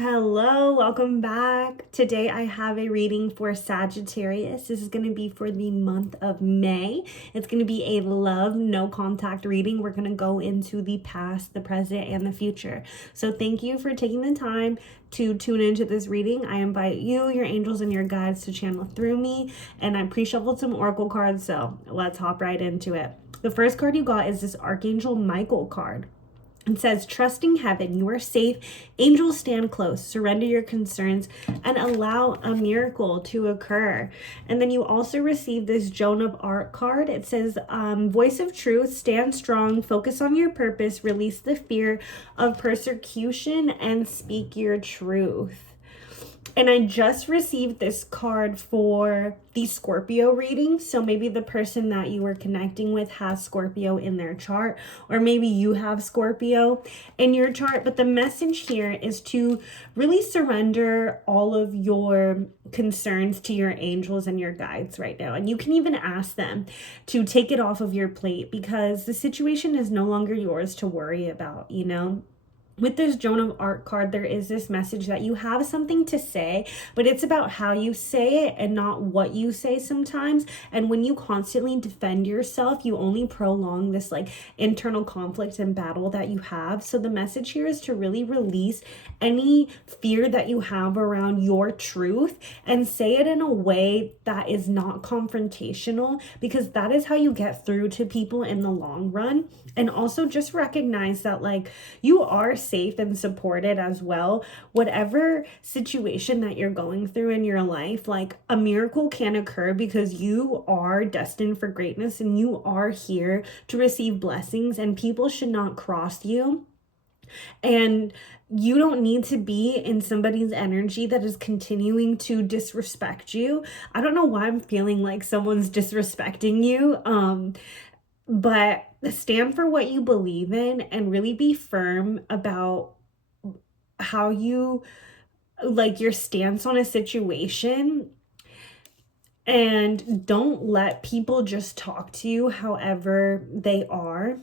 Hello, welcome back. Today I have a reading for Sagittarius. This is going to be for the month of May. It's going to be a love, no contact reading. We're going to go into the past, the present, and the future. So thank you for taking the time to tune into this reading. I invite you, your angels, and your guides to channel through me. And I pre-shuffled some oracle cards, so let's hop right into it. The first card you got is this Archangel Michael card. It says, trusting heaven, you are safe. Angels stand close. Surrender your concerns and allow a miracle to occur. And then you also receive this Joan of Arc card. It says, voice of truth, stand strong, focus on your purpose, release the fear of persecution, and speak your truth. And I just received this card for the Scorpio reading. So maybe the person that you were connecting with has Scorpio in their chart, or maybe you have Scorpio in your chart. But the message here is to really surrender all of your concerns to your angels and your guides right now. And you can even ask them to take it off of your plate, because the situation is no longer yours to worry about, you know? With this Joan of Arc card, there is this message that you have something to say, but it's about how you say it and not what you say sometimes. And when you constantly defend yourself, you only prolong this like internal conflict and battle that you have. So the message here is to really release any fear that you have around your truth and say it in a way that is not confrontational, because that is how you get through to people in the long run. And also just recognize that like you are safe and supported as well. Whatever situation that you're going through in your life, like a miracle can occur, because you are destined for greatness and you are here to receive blessings, and people should not cross you. And you don't need to be in somebody's energy that is continuing to disrespect you. I don't know why I'm feeling like someone's disrespecting you. But stand for what you believe in and really be firm about how you, like, your stance on a situation. And don't let people just talk to you however they are.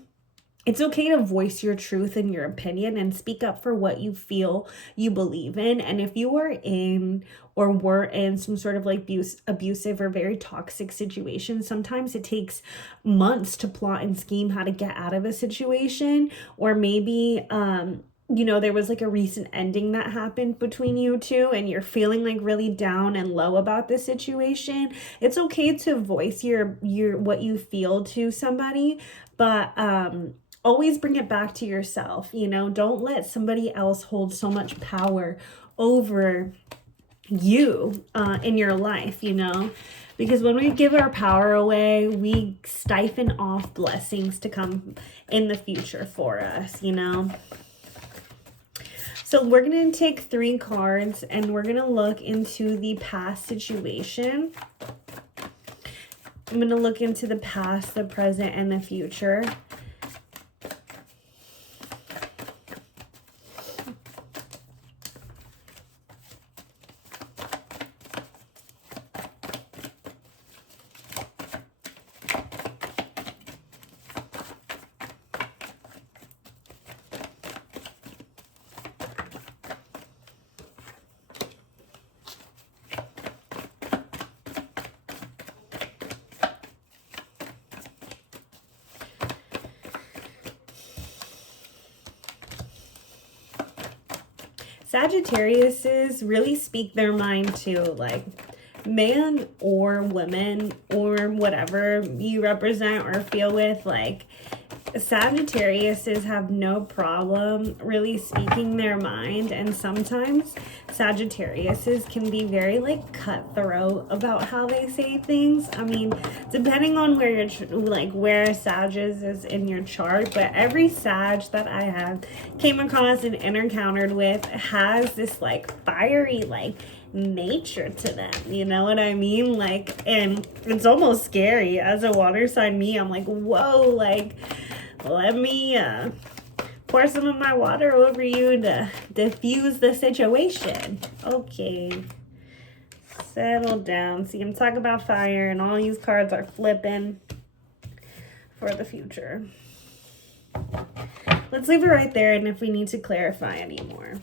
It's okay to voice your truth and your opinion and speak up for what you feel you believe in. And if you are in or were in some sort of like abusive or very toxic situation, sometimes it takes months to plot and scheme how to get out of a situation. Or maybe, there was like a recent ending that happened between you two and you're feeling like really down and low about this situation. It's okay to voice your what you feel to somebody, but always bring it back to yourself. Don't let somebody else hold so much power over you in your life, because when we give our power away, we stifle off blessings to come in the future for us. So we're going to take 3 cards and we're going to look into the past situation. I'm going to look into the past, the present, and the future. Sagittariuses really speak their mind to like man or woman or whatever you represent or feel with. Like Sagittariuses have no problem really speaking their mind, and sometimes Sagittariuses can be very like cutthroat about how they say things. I mean, depending on where you're where Sag is in your chart, but every Sag that I have came across and encountered with has this like fiery like nature to them, you know what I mean? Like, and it's almost scary. As a water sign me, I'm like, whoa, like let me pour some of my water over you to diffuse the situation. Okay, settle down. See, I'm talking about fire and all these cards are flipping for the future. Let's leave it right there, and if we need to clarify anymore,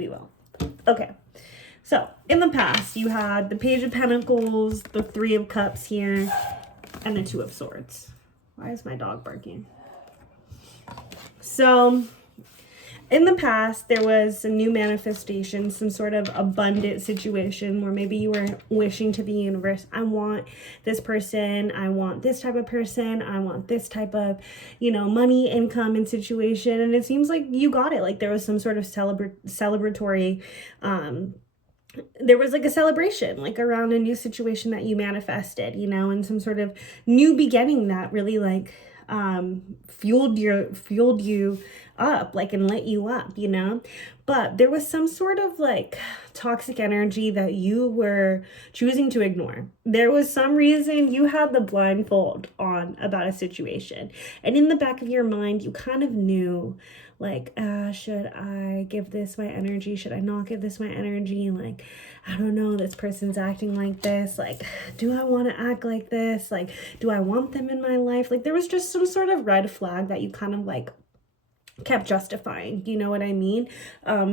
We will. Okay. So, in the past, you had the Page of Pentacles, the Three of Cups here, and the Two of Swords. Why is my dog barking? So, in the past, there was a new manifestation, some sort of abundant situation where maybe you were wishing to the universe, I want this person, I want this type of person, I want this type of, money, income, and situation. And it seems like you got it. Like there was some sort of celebratory, there was like a celebration, like around a new situation that you manifested, and some sort of new beginning that really like fueled you up, like, and lit you up, but there was some sort of like toxic energy that you were choosing to ignore. There was some reason you had the blindfold on about a situation, and in the back of your mind you kind of knew like, should I give this my energy? Should I not give this my energy? Like, I don't know, this person's acting like this. Like, do I want to act like this? Like, do I want them in my life? Like, there was just some sort of red flag that you kind of like kept justifying, you know what I mean,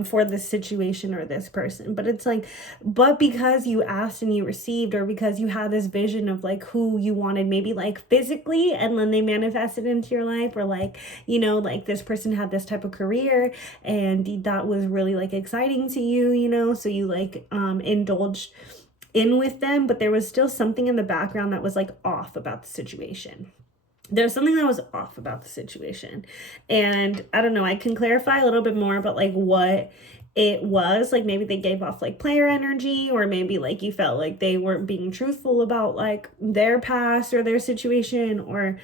for this situation or this person. But it's like, but because you asked and you received, or because you had this vision of like who you wanted, maybe like physically, and then they manifested into your life, or like, like this person had this type of career and that was really like exciting to you, so you like indulged in with them, but there was still something in the background that was like off about the situation. There's something that was off about the situation. And I don't know, I can clarify a little bit more about like what it was. Like maybe they gave off like player energy, or maybe like you felt like they weren't being truthful about like their past or their situation, or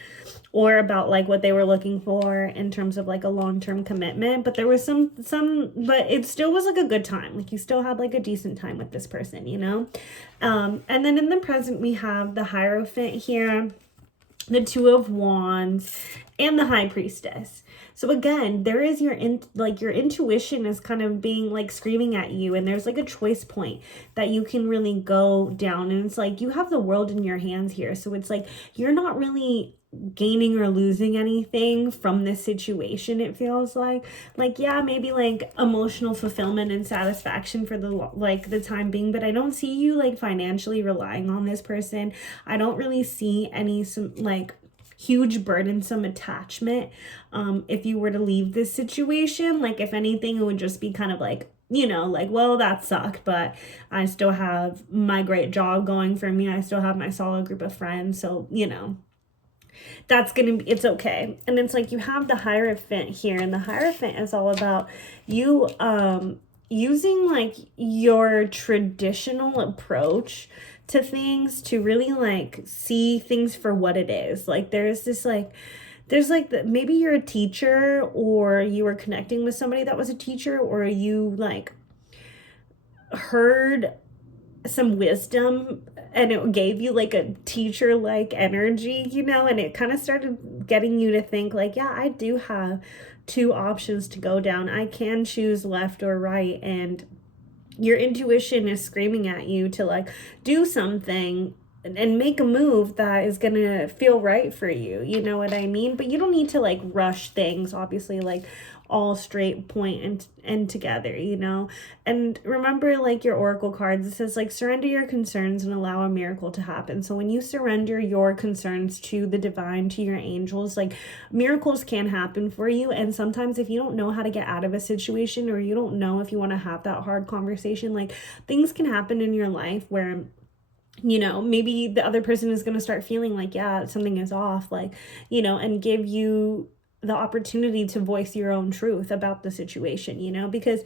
about like what they were looking for in terms of like a long-term commitment. But there was some but it still was like a good time. Like you still had like a decent time with this person, and then in the present we have the Hierophant here, the Two of Wands, and the High Priestess. So again, there is your intuition is kind of being like screaming at you, and there's like a choice point that you can really go down, and it's like you have the world in your hands here. So it's like you're not really gaining or losing anything from this situation. It feels like yeah, maybe like emotional fulfillment and satisfaction for the time being, but I don't see you like financially relying on this person. I don't really see any huge burdensome attachment if you were to leave this situation. Like if anything, it would just be kind of like, well, that sucked, but I still have my great job going for me. I still have my solid group of friends. So, it's okay. And it's like you have the Hierophant here, and the Hierophant is all about you using like your traditional approach to things to really like see things for what it is. Like there's maybe you're a teacher, or you were connecting with somebody that was a teacher, or you like heard some wisdom and it gave you like a teacher like energy, and it kind of started getting you to think like, yeah, I do have two options to go down. I can choose left or right, and your intuition is screaming at you to like do something and make a move that is gonna feel right for you, you know what I mean? But you don't need to like rush things, obviously, like all straight point and together, and remember like your oracle cards, it says like surrender your concerns and allow a miracle to happen. So when you surrender your concerns to the divine, to your angels, like miracles can happen for you. And sometimes if you don't know how to get out of a situation, or you don't know if you want to have that hard conversation, like things can happen in your life where maybe the other person is going to start feeling like, yeah, something is off, like, and give you the opportunity to voice your own truth about the situation, because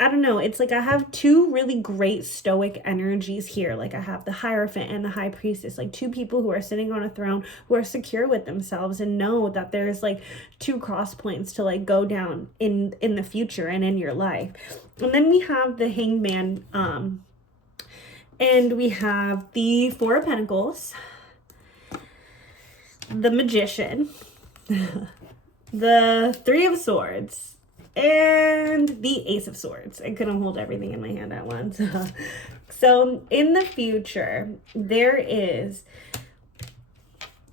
I don't know, it's like I have two really great stoic energies here. Like I have the Hierophant and the High Priestess, like two people who are sitting on a throne, who are secure with themselves and know that there's like two cross points to like go down in the future and in your life. And then we have the Hangman, and we have the Four of Pentacles, the Magician, the Three of Swords, and the Ace of Swords. I couldn't hold everything in my hand at once. So in the future, there is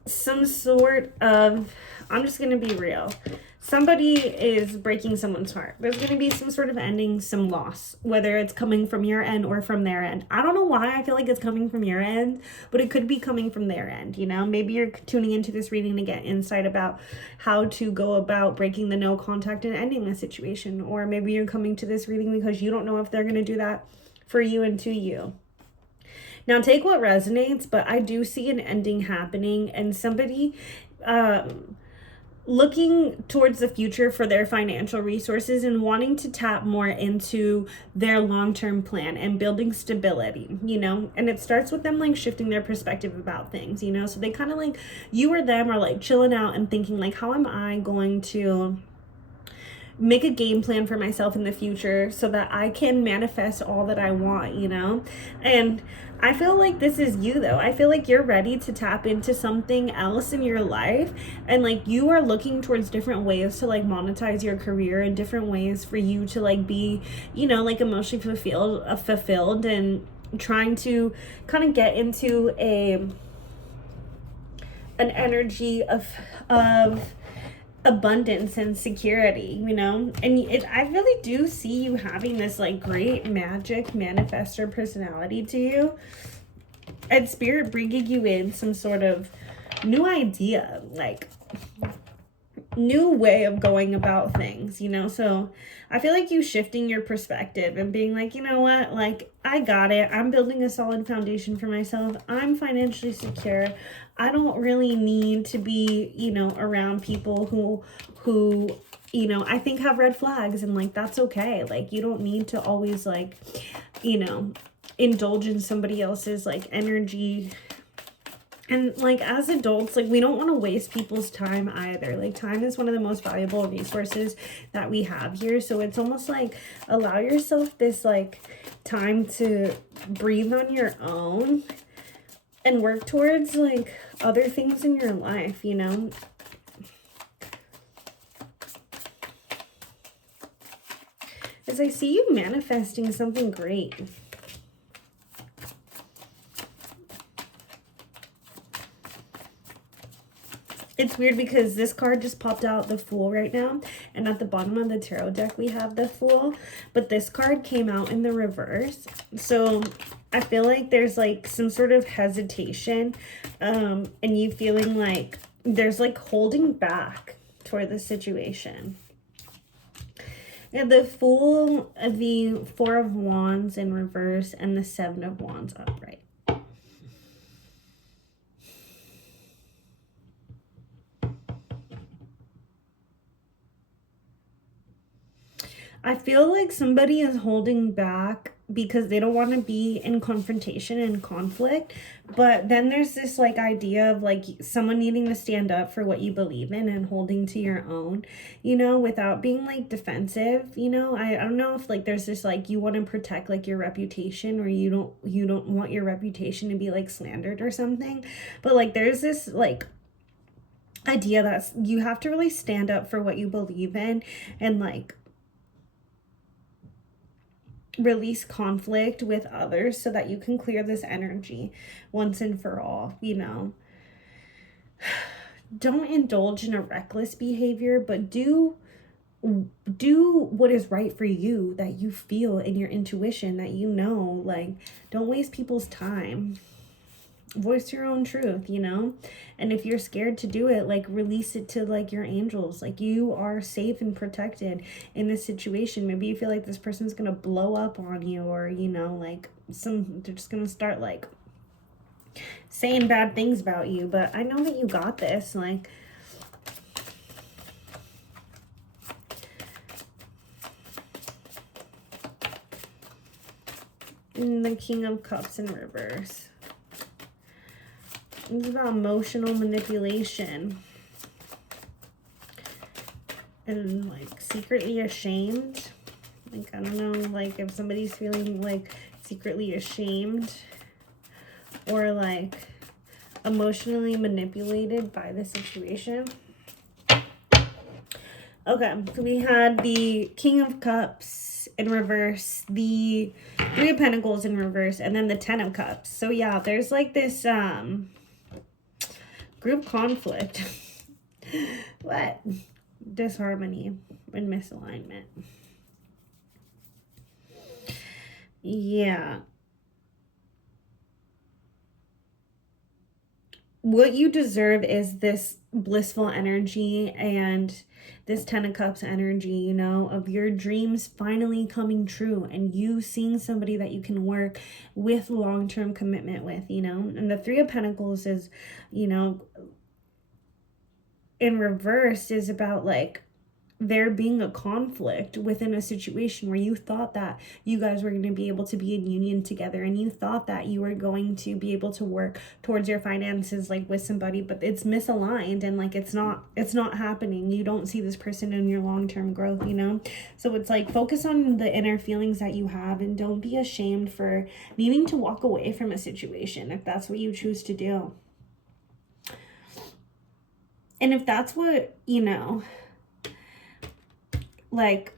some sort of, I'm just going to be real, somebody is breaking someone's heart. There's going to be some sort of ending, some loss, whether it's coming from your end or from their end. I don't know why I feel like it's coming from your end, but it could be coming from their end, you know? Maybe you're tuning into this reading to get insight about how to go about breaking the no contact and ending the situation. Or maybe you're coming to this reading because you don't know if they're going to do that for you and to you. Now, take what resonates, but I do see an ending happening, and somebody looking towards the future for their financial resources and wanting to tap more into their long-term plan and building stability, you know? And it starts with them like shifting their perspective about things, you know? So they kind of like, you or them are like chilling out and thinking like, how am I going to make a game plan for myself in the future so that I can manifest all that I want, you know? And I feel like this is you though. I feel like you're ready to tap into something else in your life, and like you are looking towards different ways to like monetize your career and different ways for you to like be, you know, like emotionally fulfilled and trying to kind of get into an energy of abundance and security, you know? And I really do see you having this like great magic manifestor personality to you, and spirit bringing you in some sort of new idea, like new way of going about things, you know? So I feel like you shifting your perspective and being like, you know what, like I got it, I'm building a solid foundation for myself, I'm financially secure, I don't really need to be, you know, around people who you know, I think have red flags, and like that's okay. Like you don't need to always like, you know, indulge in somebody else's like energy. And like as adults, like we don't want to waste people's time either. Like time is one of the most valuable resources that we have here. So it's almost like allow yourself this like time to breathe on your own and work towards like other things in your life, you know? As I see you manifesting something great. It's weird because this card just popped out, the Fool, right now. And at the bottom of the tarot deck, we have the Fool. But this card came out in the reverse. So I feel like there's like some sort of hesitation. And you feeling like there's like holding back toward the situation. Yeah, the Fool, the Four of Wands in reverse, and the Seven of Wands upright. I feel like somebody is holding back because they don't want to be in confrontation and conflict. But then there's this like idea of like someone needing to stand up for what you believe in and holding to your own, you know, without being like defensive, you know. I don't know if like there's this like you want to protect like your reputation, or you don't want your reputation to be like slandered or something. But like there's this like idea that you have to really stand up for what you believe in and like release conflict with others so that you can clear this energy once and for all, you know. Don't indulge in a reckless behavior, but do what is right for you, that you feel in your intuition, that you know. Like don't waste people's time. Voice your own truth, you know. And if you're scared to do it, like release it to like your angels. Like you are safe and protected in this situation. Maybe you feel like this person's gonna blow up on you, or you know, like they're just gonna start like saying bad things about you, but I know that you got this. Like the King of Cups in reverse. It's about emotional manipulation and like secretly ashamed. Like I don't know, like if somebody's feeling like secretly ashamed or like emotionally manipulated by the situation. Okay, so we had the King of Cups in reverse, the Three of Pentacles in reverse, and then the Ten of Cups. So yeah, there's like this group conflict. What? disharmony and misalignment. Yeah. What you deserve is this blissful energy and this 10 of Cups energy, you know, of your dreams finally coming true and you seeing somebody that you can work with long-term commitment with, you know. And the 3 of Pentacles is, you know, in reverse is about like there being a conflict within a situation where you thought that you guys were going to be able to be in union together and you thought that you were going to be able to work towards your finances like with somebody, but it's misaligned and like it's not happening. You don't see this person in your long-term growth, you know. So it's like focus on the inner feelings that you have and don't be ashamed for needing to walk away from a situation if that's what you choose to do. And if that's what, you know, like,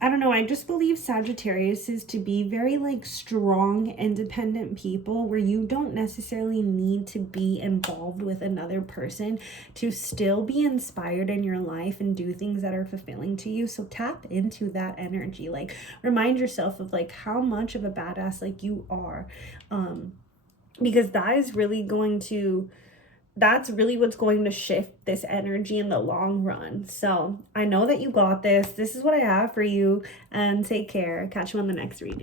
I don't know, I just believe Sagittarius is to be very like strong, independent people where you don't necessarily need to be involved with another person to still be inspired in your life and do things that are fulfilling to you. So tap into that energy. Like remind yourself of like how much of a badass like you are. Because that is really going to, that's really what's going to shift this energy in the long run. So I know that you got this. This is what I have for you, and take care. Catch you on the next reading.